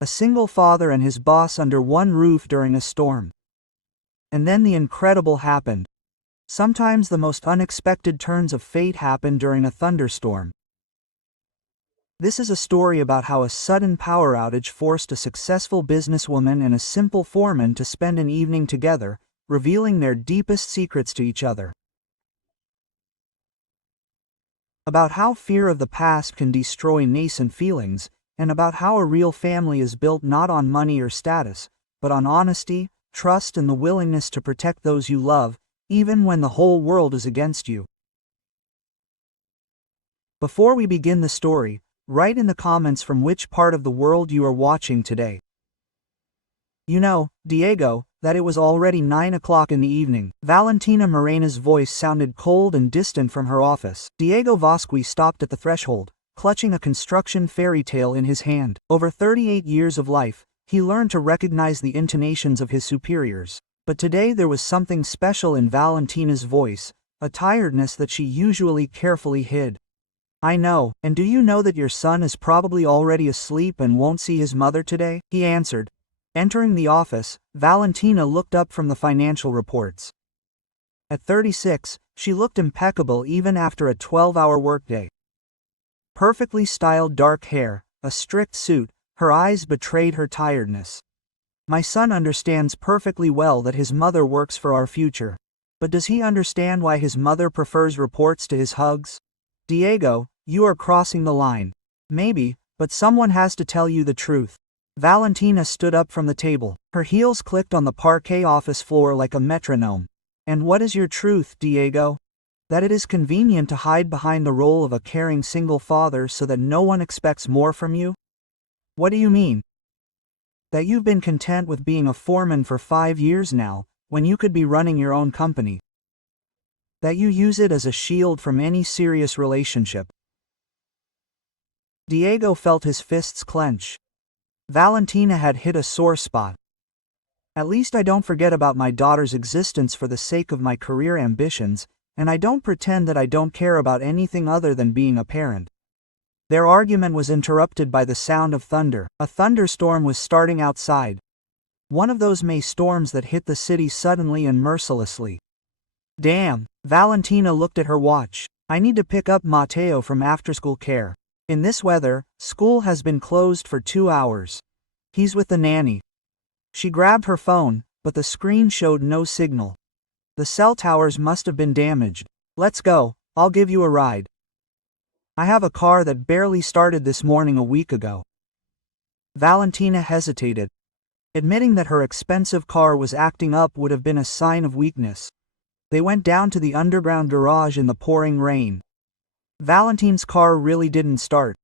A single father and his boss under one roof during a storm. And then the incredible happened. Sometimes the most unexpected turns of fate happen during a thunderstorm. This is a story about how a sudden power outage forced a successful businesswoman and a simple foreman to spend an evening together, revealing their deepest secrets to each other. About how fear of the past can destroy nascent feelings, and about how a real family is built not on money or status, but on honesty, trust, and the willingness to protect those you love, even when the whole world is against you. Before we begin the story, write in the comments from which part of the world you are watching today. You know, Diego, that it was already 9 o'clock in the evening. Valentina Morena's voice sounded cold and distant from her office. Diego Vasqui stopped at the threshold, clutching a construction fairy tale in his hand. Over 38 years of life, he learned to recognize the intonations of his superiors. But today there was something special in Valentina's voice, a tiredness that she usually carefully hid. I know, and do you know that your son is probably already asleep and won't see his mother today? He answered. Entering the office, Valentina looked up from the financial reports. At 36, she looked impeccable even after a 12-hour workday. Perfectly styled dark hair, a strict suit, her eyes betrayed her tiredness. My son understands perfectly well that his mother works for our future. But does he understand why his mother prefers reports to his hugs? Diego, you are crossing the line. Maybe, but someone has to tell you the truth. Valentina stood up from the table. Her heels clicked on the parquet office floor like a metronome. And what is your truth, Diego? That it is convenient to hide behind the role of a caring single father so that no one expects more from you? What do you mean? That you've been content with being a foreman for 5 years now, when you could be running your own company. That you use it as a shield from any serious relationship. Diego felt his fists clench. Valentina had hit a sore spot. At least I don't forget about my daughter's existence for the sake of my career ambitions, and I don't pretend that I don't care about anything other than being a parent. Their argument was interrupted by the sound of thunder. A thunderstorm was starting outside. One of those May storms that hit the city suddenly and mercilessly. Damn, Valentina looked at her watch. I need to pick up Mateo from after-school care. In this weather, school has been closed for 2 hours. He's with the nanny. She grabbed her phone, but the screen showed no signal. The cell towers must have been damaged. Let's go, I'll give you a ride. I have a car that barely started this morning a week ago. Valentina hesitated. Admitting that her expensive car was acting up would have been a sign of weakness. They went down to the underground garage in the pouring rain. Valentine's car really didn't start.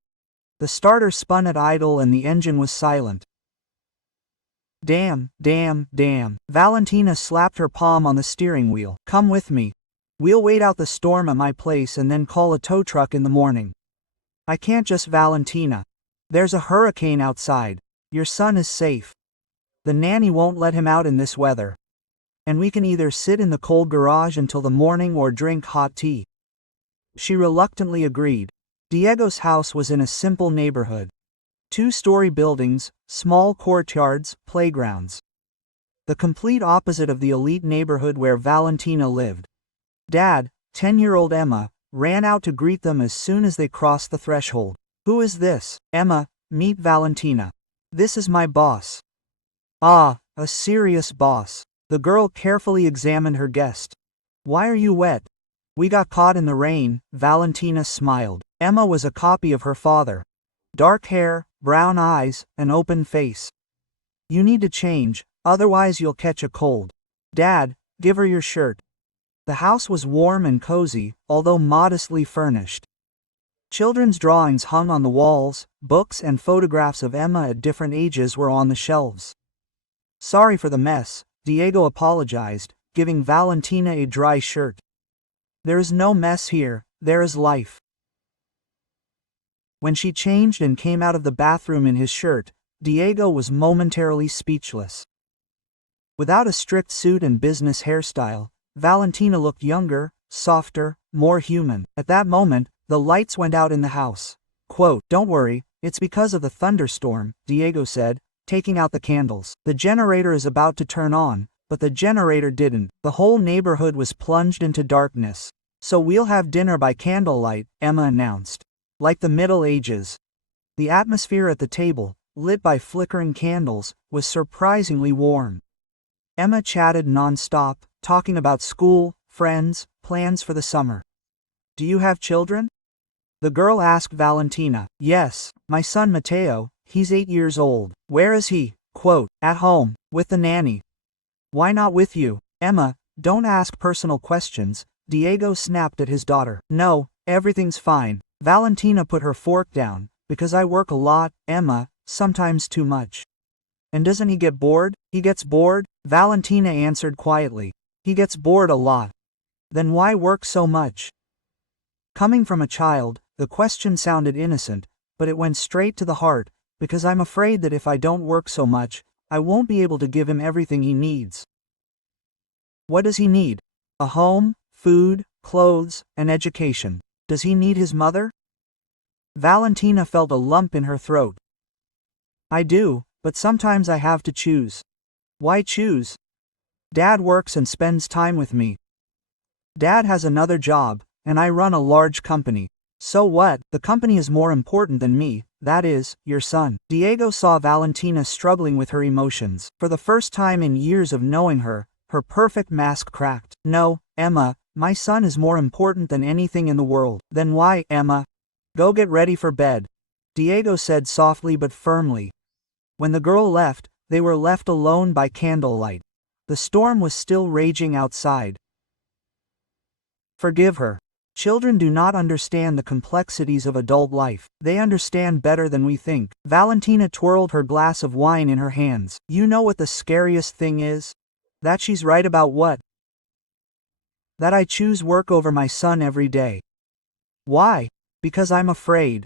The starter spun at idle and the engine was silent. Damn. Valentina slapped her palm on the steering wheel. Come with me. We'll wait out the storm at my place and then call a tow truck in the morning. I can't just Valentina. There's a hurricane outside. Your son is safe. The nanny won't let him out in this weather. And we can either sit in the cold garage until the morning or drink hot tea. She reluctantly agreed. Diego's house was in a simple neighborhood. 2-story buildings, small courtyards, playgrounds. The complete opposite of the elite neighborhood where Valentina lived. Dad, 10-year-old Emma, ran out to greet them as soon as they crossed the threshold. Who is this? Emma, meet Valentina. This is my boss. Ah, a serious boss. The girl carefully examined her guest. Why are you wet? We got caught in the rain, Valentina smiled. Emma was a copy of her father. Dark hair, brown eyes, an open face. You need to change, otherwise you'll catch a cold. Dad, give her your shirt. The house was warm and cozy, although modestly furnished. Children's drawings hung on the walls, books and photographs of Emma at different ages were on the shelves. Sorry for the mess, Diego apologized, giving Valentina a dry shirt. There is no mess here, there is life. When she changed and came out of the bathroom in his shirt, Diego was momentarily speechless. Without a strict suit and business hairstyle, Valentina looked younger, softer, more human. At that moment, the lights went out in the house. Quote, "Don't worry, It's because of the thunderstorm, Diego said, taking out the candles. The generator is about to turn on, but the generator didn't. The whole neighborhood was plunged into darkness. So we'll have dinner by candlelight, Emma announced. Like the Middle Ages. The atmosphere at the table, lit by flickering candles, was surprisingly warm. Emma chatted non-stop, talking about school, friends, plans for the summer. Do you have children? The girl asked Valentina. Yes, my son Mateo, he's 8 years old. Where is he? Quote, at home, with the nanny. Why not with you? Emma, don't ask personal questions, Diego snapped at his daughter. No, everything's fine. Valentina put her fork down. Because I work a lot, Emma, sometimes too much. And doesn't he get bored? He gets bored? Valentina answered quietly. He gets bored a lot. Then why work so much? Coming from a child, the question sounded innocent, but it went straight to the heart, because I'm afraid that if I don't work so much, I won't be able to give him everything he needs. What does he need? A home, food, clothes, and education. Does he need his mother? Valentina felt a lump in her throat. I do, but sometimes I have to choose. Why choose? Dad works and spends time with me. Dad has another job, and I run a large company. So what? The company is more important than me, that is, your son. Diego saw Valentina struggling with her emotions. For the first time in years of knowing her, her perfect mask cracked. No, Emma, my son is more important than anything in the world. Then why, Emma? Go get ready for bed, Diego said softly but firmly. When the girl left, they were left alone by candlelight. The storm was still raging outside. Forgive her. Children do not understand the complexities of adult life. They understand better than we think. Valentina twirled her glass of wine in her hands. You know what the scariest thing is? That she's right about what? That I choose work over my son every day. Why? Because I'm afraid.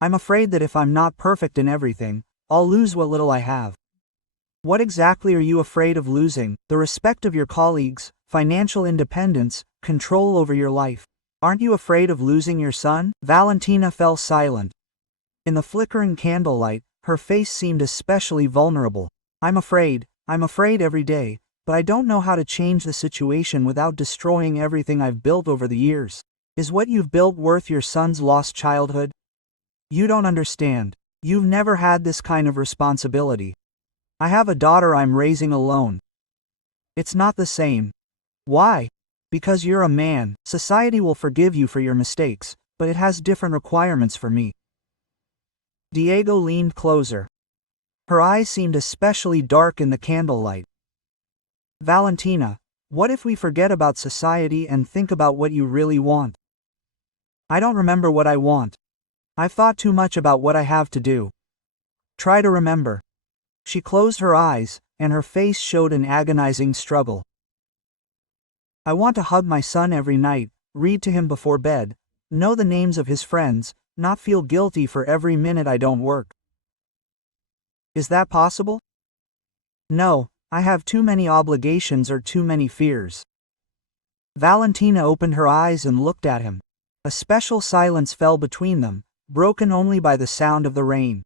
I'm afraid that if I'm not perfect in everything, I'll lose what little I have. What exactly are you afraid of losing? The respect of your colleagues, financial independence, control over your life. Aren't you afraid of losing your son? Valentina fell silent. In the flickering candlelight, her face seemed especially vulnerable. I'm afraid every day, but I don't know how to change the situation without destroying everything I've built over the years. Is what you've built worth your son's lost childhood? You don't understand. You've never had this kind of responsibility. I have a daughter I'm raising alone. It's not the same. Why? Because you're a man. Society will forgive you for your mistakes, but it has different requirements for me. Diego leaned closer. Her eyes seemed especially dark in the candlelight. Valentina, what if we forget about society and think about what you really want? I don't remember what I want. I've thought too much about what I have to do. Try to remember. She closed her eyes, and her face showed an agonizing struggle. I want to hug my son every night, read to him before bed, know the names of his friends, not feel guilty for every minute I don't work. Is that possible? No, I have too many obligations or too many fears. Valentina opened her eyes and looked at him. A special silence fell between them, broken only by the sound of the rain.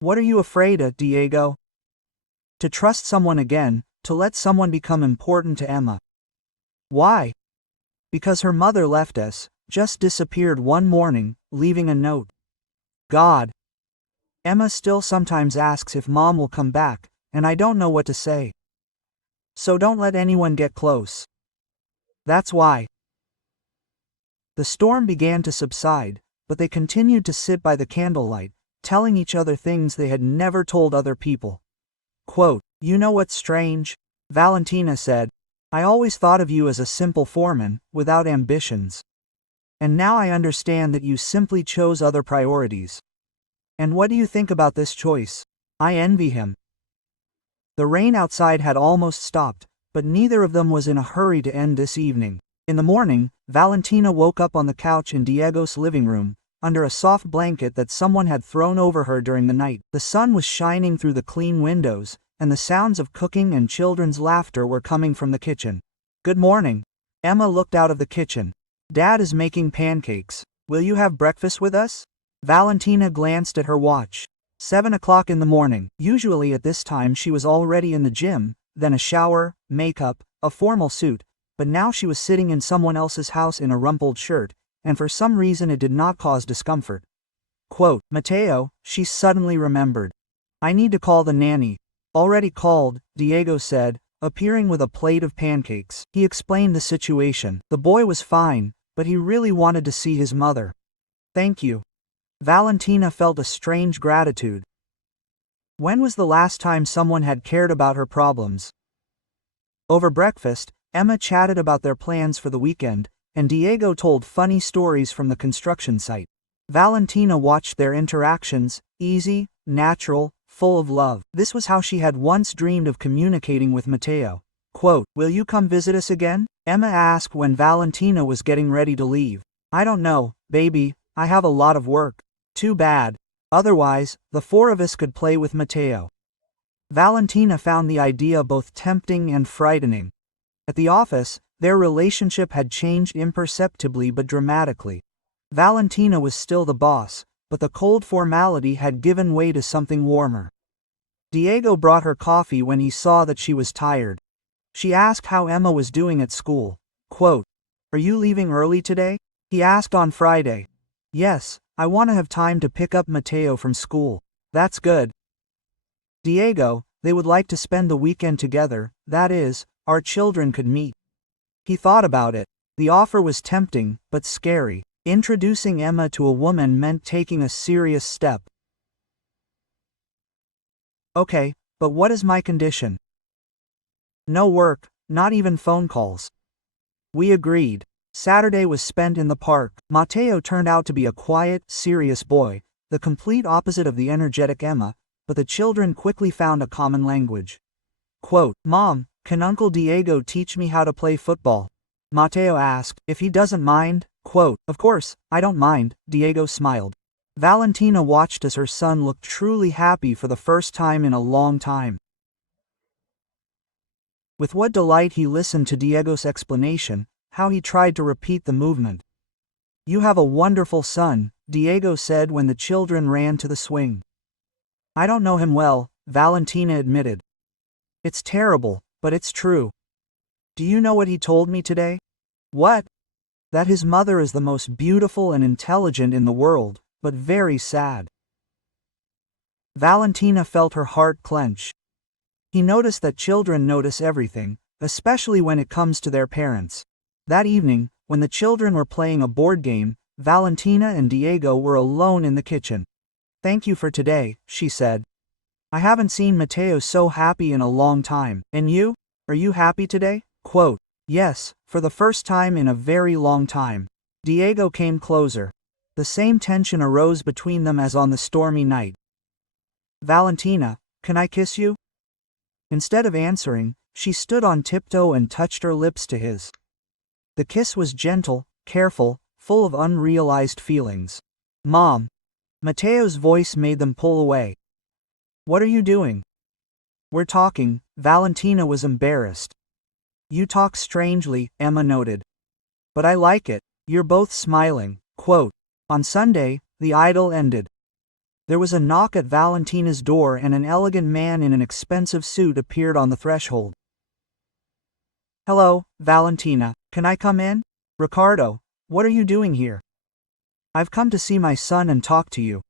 What are you afraid of, Diego? To trust someone again, to let someone become important to Emma. Why? Because her mother left us, just disappeared one morning, leaving a note. God. Emma still sometimes asks if Mom will come back, and I don't know what to say. So don't let anyone get close. That's why. The storm began to subside, but they continued to sit by the candlelight, telling each other things they had never told other people. Quote, you know what's strange? Valentina said. I always thought of you as a simple foreman, without ambitions. And now I understand that you simply chose other priorities. And what do you think about this choice? I envy him. The rain outside had almost stopped, but neither of them was in a hurry to end this evening. In the morning, Valentina woke up on the couch in Diego's living room, under a soft blanket that someone had thrown over her during the night. The sun was shining through the clean windows, and the sounds of cooking and children's laughter were coming from the kitchen. Good morning. Emma looked out of the kitchen. Dad is making pancakes. Will you have breakfast with us? Valentina glanced at her watch. 7 o'clock in the morning. Usually at this time she was already in the gym, then a shower, makeup, a formal suit, but now she was sitting in someone else's house in a rumpled shirt, and for some reason it did not cause discomfort. Quote, Mateo, she suddenly remembered. I need to call the nanny. Already called, Diego said, appearing with a plate of pancakes. He explained the situation. The boy was fine, but he really wanted to see his mother. Thank you. Valentina felt a strange gratitude. When was the last time someone had cared about her problems? Over breakfast, Emma chatted about their plans for the weekend, and Diego told funny stories from the construction site. Valentina watched their interactions, easy, natural, full of love. This was how she had once dreamed of communicating with Mateo. Quote, will you come visit us again? Emma asked when Valentina was getting ready to leave. I don't know, baby, I have a lot of work. Too bad. Otherwise, the four of us could play with Mateo. Valentina found the idea both tempting and frightening. At the office, their relationship had changed imperceptibly but dramatically. Valentina was still the boss, but the cold formality had given way to something warmer. Diego brought her coffee when he saw that she was tired. She asked how Emma was doing at school. Quote, are you leaving early today? He asked on Friday. Yes, I want to have time to pick up Mateo from school. That's good. Diego, they would like to spend the weekend together, that is, our children could meet. He thought about it. The offer was tempting, but scary. Introducing Emma to a woman meant taking a serious step. Okay, but what is my condition? No work, not even phone calls. We agreed. Saturday was spent in the park. Mateo turned out to be a quiet, serious boy, the complete opposite of the energetic Emma, but the children quickly found a common language. Quote, Mom, can Uncle Diego teach me how to play football? Mateo asked, if he doesn't mind. Quote, of course, I don't mind, Diego smiled. Valentina watched as her son looked truly happy for the first time in a long time. With what delight he listened to Diego's explanation, how he tried to repeat the movement. You have a wonderful son, Diego said when the children ran to the swing. I don't know him well, Valentina admitted. It's terrible, but it's true. Do you know what he told me today? What? That his mother is the most beautiful and intelligent in the world, but very sad. Valentina felt her heart clench. He noticed that children notice everything, especially when it comes to their parents. That evening, when the children were playing a board game, Valentina and Diego were alone in the kitchen. Thank you for today, she said. I haven't seen Mateo so happy in a long time. And you? Are you happy today? Quote, yes, for the first time in a very long time. Diego came closer. The same tension arose between them as on the stormy night. Valentina, can I kiss you? Instead of answering, she stood on tiptoe and touched her lips to his. The kiss was gentle, careful, full of unrealized feelings. Mom. Mateo's voice made them pull away. What are you doing? We're talking, Valentina was embarrassed. You talk strangely, Emma noted. But I like it, you're both smiling. Quote, on Sunday, the idyll ended. There was a knock at Valentina's door and an elegant man in an expensive suit appeared on the threshold. Hello, Valentina, can I come in? Ricardo, what are you doing here? I've come to see my son and talk to you.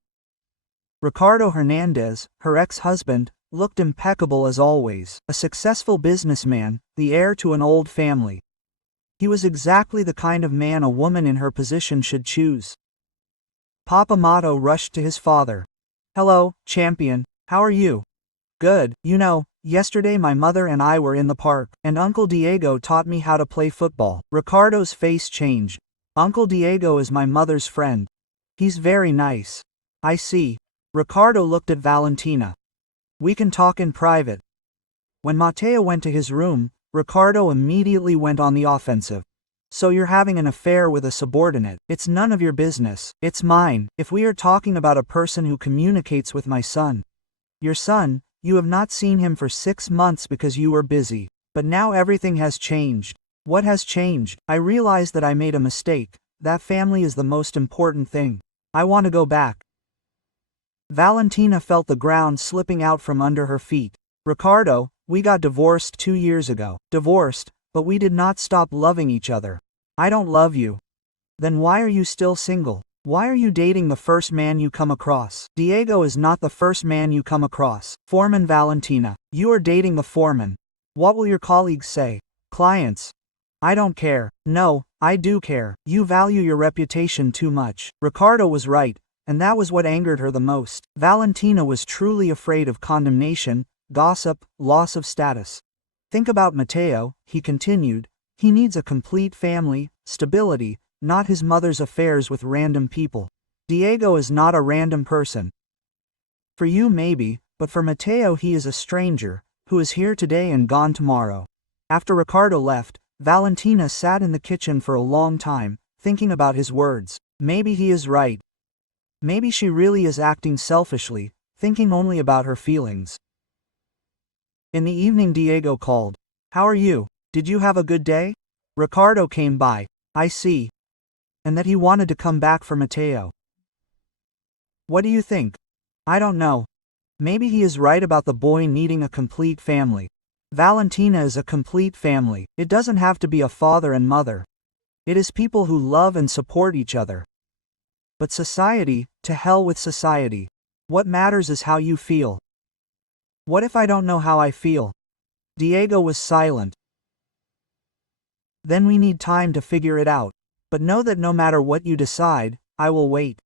Ricardo Hernandez, her ex-husband, looked impeccable as always, a successful businessman, the heir to an old family. He was exactly the kind of man a woman in her position should choose. Papa Mato rushed to his father. Hello, champion, how are you? Good, you know, yesterday my mother and I were in the park, and Uncle Diego taught me how to play football. Ricardo's face changed. Uncle Diego is my mother's friend. He's very nice. I see. Ricardo looked at Valentina. We can talk in private. When Mateo went to his room, Ricardo immediately went on the offensive. So you're having an affair with a subordinate. It's none of your business. It's mine, if we are talking about a person who communicates with my son. Your son, you have not seen him for 6 months because you were busy. But now everything has changed. What has changed? I realized that I made a mistake. That family is the most important thing. I want to go back. Valentina felt the ground slipping out from under her feet. Ricardo, we got divorced 2 years ago. Divorced, but we did not stop loving each other. I don't love you. Then why are you still single? Why are you dating the first man you come across? Diego is not the first man you come across. Foreman Valentina. You are dating the foreman. What will your colleagues say? Clients. I don't care. No, I do care. You value your reputation too much. Ricardo was right, and that was what angered her the most. Valentina was truly afraid of condemnation, gossip, loss of status. Think about Mateo, he continued. He needs a complete family, stability, not his mother's affairs with random people. Diego is not a random person. For you maybe, but for Mateo he is a stranger, who is here today and gone tomorrow. After Ricardo left, Valentina sat in the kitchen for a long time, thinking about his words. Maybe he is right. Maybe she really is acting selfishly, thinking only about her feelings. In the evening Diego called. How are you? Did you have a good day? Ricardo came by. I see. And that he wanted to come back for Mateo. What do you think? I don't know. Maybe he is right about the boy needing a complete family. Valentina is a complete family. It doesn't have to be a father and mother. It is people who love and support each other. But society, to hell with society. What matters is how you feel. What if I don't know how I feel? Diego was silent. Then we need time to figure it out. But know that no matter what you decide, I will wait.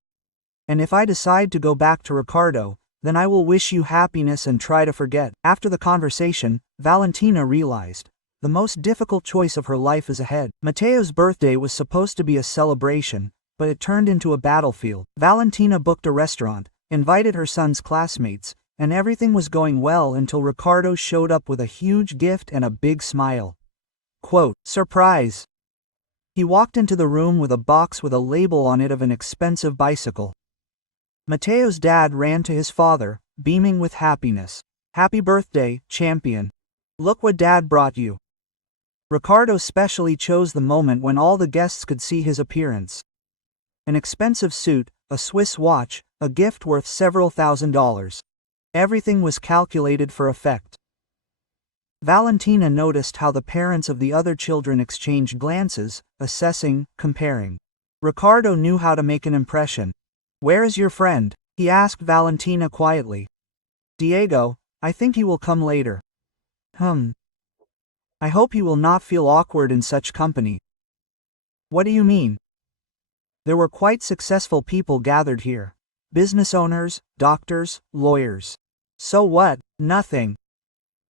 And if I decide to go back to Ricardo, then I will wish you happiness and try to forget. After the conversation, Valentina realized the most difficult choice of her life is ahead. Mateo's birthday was supposed to be a celebration, but it turned into a battlefield. Valentina booked a restaurant, invited her son's classmates, and everything was going well until Ricardo showed up with a huge gift and a big smile. Quote, surprise! He walked into the room with a box with a label on it of an expensive bicycle. Mateo's dad ran to his father, beaming with happiness. Happy birthday, champion. Look what Dad brought you. Ricardo specially chose the moment when all the guests could see his appearance. An expensive suit, a Swiss watch, a gift worth several $1,000s. Everything was calculated for effect. Valentina noticed how the parents of the other children exchanged glances, assessing, comparing. Ricardo knew how to make an impression. Where is your friend? He asked Valentina quietly. Diego, I think he will come later. I hope he will not feel awkward in such company. What do you mean? There were quite successful people gathered here. Business owners, doctors, lawyers. So what? Nothing.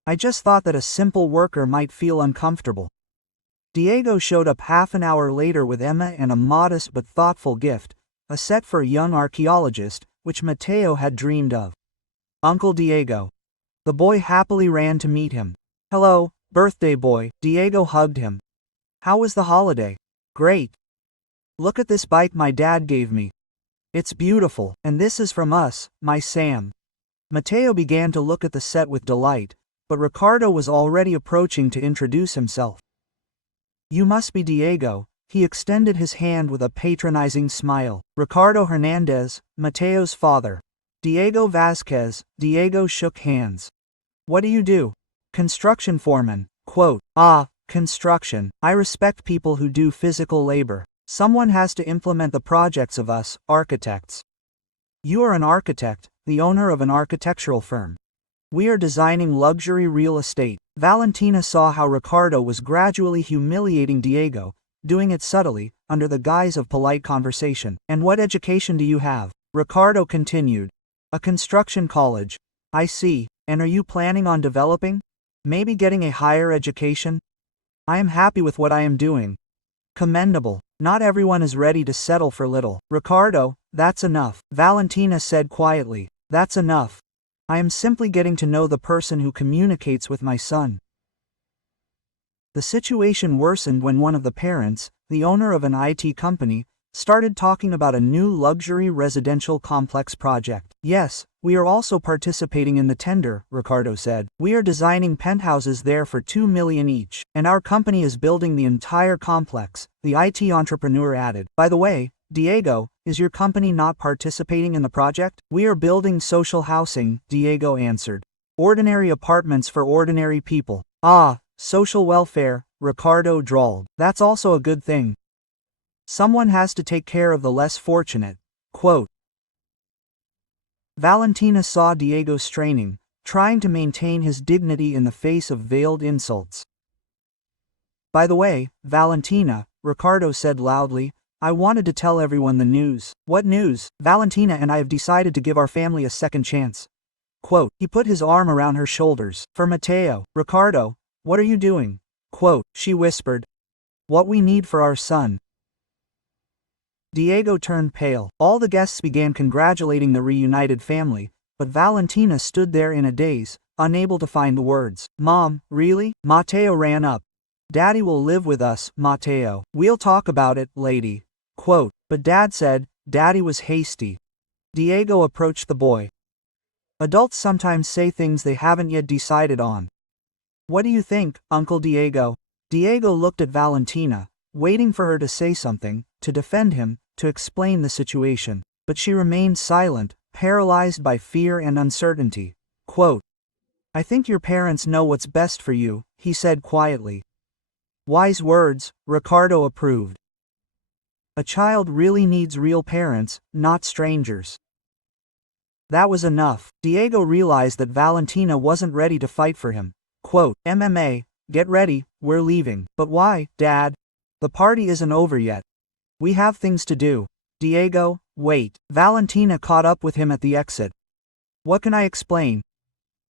I just thought that a simple worker might feel uncomfortable. Diego showed up half an hour later with Emma and a modest but thoughtful gift, a set for a young archaeologist, which Mateo had dreamed of. Uncle Diego. The boy happily ran to meet him. Hello, birthday boy. Diego hugged him. How was the holiday? Great. Look at this bike my dad gave me. It's beautiful, and this is from us, my Sam. Mateo began to look at the set with delight, but Ricardo was already approaching to introduce himself. You must be Diego. He extended his hand with a patronizing smile. Ricardo Hernandez, Mateo's father. Diego Vasquez. Diego shook hands. What do you do? Construction foreman. Quote, construction. I respect people who do physical labor. Someone has to implement the projects of us, architects. You are an architect, the owner of an architectural firm. We are designing luxury real estate. Valentina saw how Ricardo was gradually humiliating Diego, doing it subtly, under the guise of polite conversation. And what education do you have? Ricardo continued. A construction college. I see. And are you planning on developing? Maybe getting a higher education? I am happy with what I am doing. Commendable. Not everyone is ready to settle for little. Ricardo, that's enough. Valentina said quietly. That's enough. I am simply getting to know the person who communicates with my son. The situation worsened when one of the parents, the owner of an IT company, started talking about a new luxury residential complex project. Yes, we are also participating in the tender, Ricardo said. We are designing penthouses there for $2 million each, and our company is building the entire complex, the IT entrepreneur added. By the way, Diego, is your company not participating in the project? We are building social housing, Diego answered. Ordinary apartments for ordinary people. Ah, social welfare, Ricardo drawled. That's also a good thing. Someone has to take care of the less fortunate. Quote. Valentina saw Diego straining, trying to maintain his dignity in the face of veiled insults. By the way, Valentina, Ricardo said loudly, I wanted to tell everyone the news. What news? Valentina and I have decided to give our family a second chance. Quote. He put his arm around her shoulders. For Mateo. Ricardo, what are you doing? Quote. She whispered. What we need for our son. Diego turned pale. All the guests began congratulating the reunited family, but Valentina stood there in a daze, unable to find the words. Mom, really? Mateo ran up. Daddy will live with us, Mateo. We'll talk about it, lady. Quote. But Dad said, Daddy was hasty. Diego approached the boy. Adults sometimes say things they haven't yet decided on. What do you think, Uncle Diego? Diego looked at Valentina, waiting for her to say something, to defend him, to explain the situation. But she remained silent, paralyzed by fear and uncertainty. Quote. I think your parents know what's best for you, he said quietly. Wise words, Ricardo approved. A child really needs real parents, not strangers. That was enough. Diego realized that Valentina wasn't ready to fight for him. Quote. MMA, get ready, we're leaving. But why, Dad? The party isn't over yet. We have things to do. Diego, wait. Valentina caught up with him at the exit. What can I explain?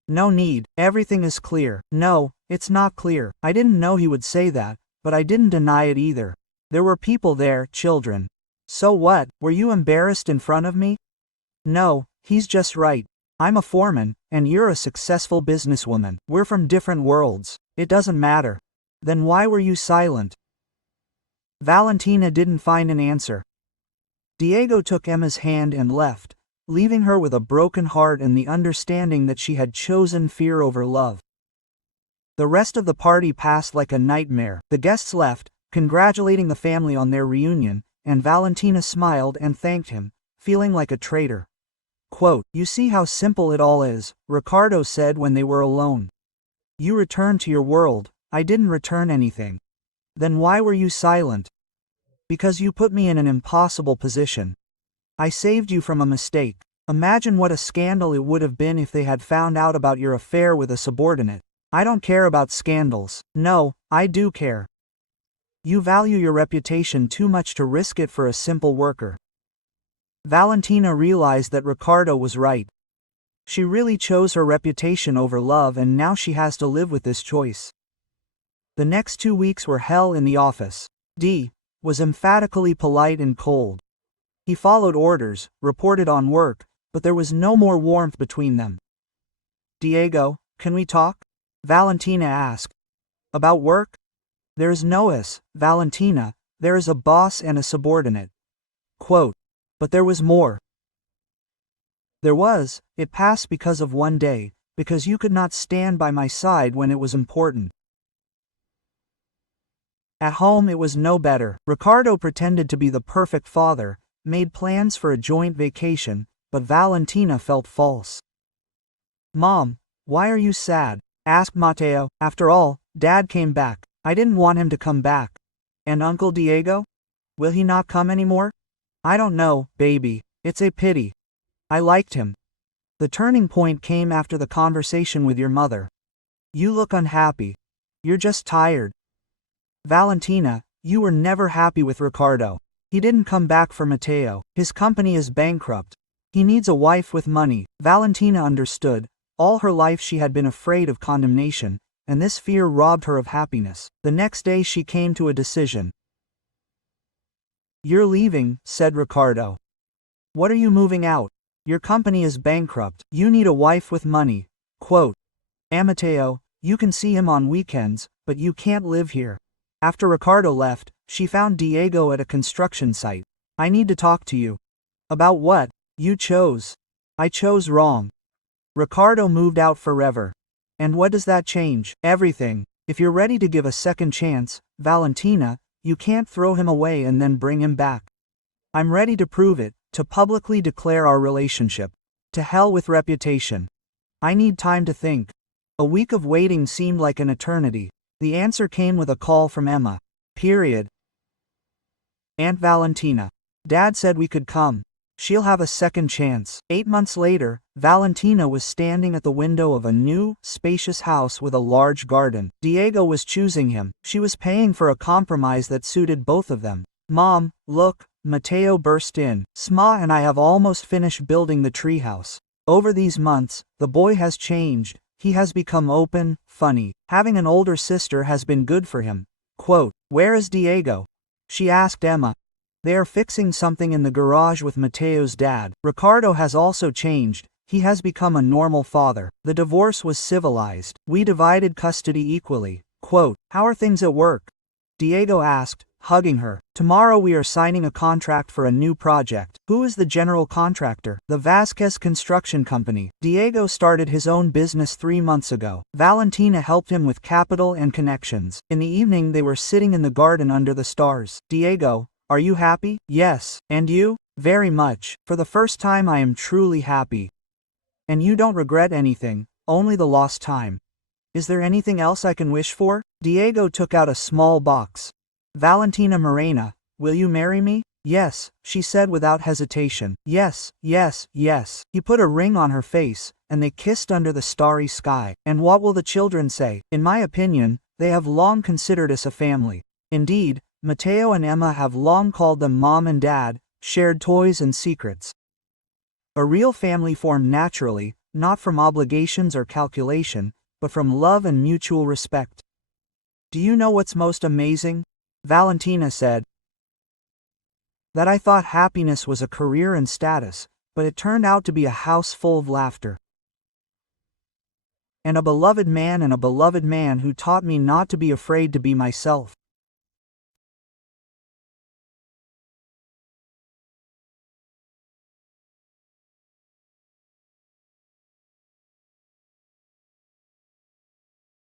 No need, everything is clear. No, it's not clear. I didn't know he would say that, but I didn't deny it either. There were people there, children. So what, were you embarrassed in front of me? No, he's just right. I'm a foreman, and you're a successful businesswoman. We're from different worlds. It doesn't matter. Then why were you silent? Valentina didn't find an answer. Diego took Emma's hand and left, leaving her with a broken heart and the understanding that she had chosen fear over love. The rest of the party passed like a nightmare. The guests left, congratulating the family on their reunion, and Valentina smiled and thanked him, feeling like a traitor. Quote. You see how simple it all is, Ricardo said when they were alone. You returned to your world, I didn't return anything. Then why were you silent? Because you put me in an impossible position. I saved you from a mistake. Imagine what a scandal it would have been if they had found out about your affair with a subordinate. I don't care about scandals. No, I do care. You value your reputation too much to risk it for a simple worker. Valentina realized that Ricardo was right. She really chose her reputation over love, and now she has to live with this choice. The next 2 weeks were hell in the office. D was emphatically polite and cold. He followed orders, reported on work, but there was no more warmth between them. Diego, can we talk? Valentina asked. About work? There is no us, Valentina, there is a boss and a subordinate. Quote. But there was more. There was, it passed because of one day, because you could not stand by my side when it was important. At home it was no better. Ricardo pretended to be the perfect father, made plans for a joint vacation, but Valentina felt false. Mom, why are you sad? Asked Mateo. After all, Dad came back. I didn't want him to come back. And Uncle Diego? Will he not come anymore? I don't know, baby. It's a pity. I liked him. The turning point came after the conversation with your mother. You look unhappy. You're just tired. Valentina, you were never happy with Ricardo. He didn't come back for Mateo. His company is bankrupt. He needs a wife with money. Valentina understood. All her life she had been afraid of condemnation, and this fear robbed her of happiness. The next day she came to a decision. You're leaving, said Ricardo. What are you moving out? Your company is bankrupt. You need a wife with money. Quote. Mateo, you can see him on weekends, but you can't live here. After Ricardo left, she found Diego at a construction site. I need to talk to you. About what? You chose. I chose wrong. Ricardo moved out forever. And what does that change? Everything. If you're ready to give a second chance, Valentina, you can't throw him away and then bring him back. I'm ready to prove it, to publicly declare our relationship. To hell with reputation. I need time to think. A week of waiting seemed like an eternity. The answer came with a call from Emma. Period. Aunt Valentina. Dad said we could come. She'll have a second chance. 8 months later, Valentina was standing at the window of a new, spacious house with a large garden. Diego was choosing him. She was paying for a compromise that suited both of them. Mom, look, Mateo burst in. Sma and I have almost finished building the treehouse. Over these months, the boy has changed. He has become open, funny. Having an older sister has been good for him. Quote, "Where is Diego?" she asked Emma. They are fixing something in the garage with Mateo's dad. Ricardo has also changed. He has become a normal father. The divorce was civilized. We divided custody equally. Quote, "How are things at work?" Diego asked, hugging her. Tomorrow we are signing a contract for a new project. Who is the general contractor? The Vasquez Construction Company. Diego started his own business 3 months ago. Valentina helped him with capital and connections. In the evening they were sitting in the garden under the stars. Diego, are you happy? Yes. And you? Very much. For the first time I am truly happy. And you don't regret anything, only the lost time. Is there anything else I can wish for? Diego took out a small box. Valentina Morena, will you marry me? Yes, she said without hesitation. Yes, yes, yes. He put a ring on her face, and they kissed under the starry sky. And what will the children say? In my opinion, they have long considered us a family. Indeed, Mateo and Emma have long called them mom and dad, shared toys and secrets. A real family formed naturally, not from obligations or calculation, but from love and mutual respect. Do you know what's most amazing? Valentina said. That I thought happiness was a career and status, but it turned out to be a house full of laughter. And a beloved man who taught me not to be afraid to be myself.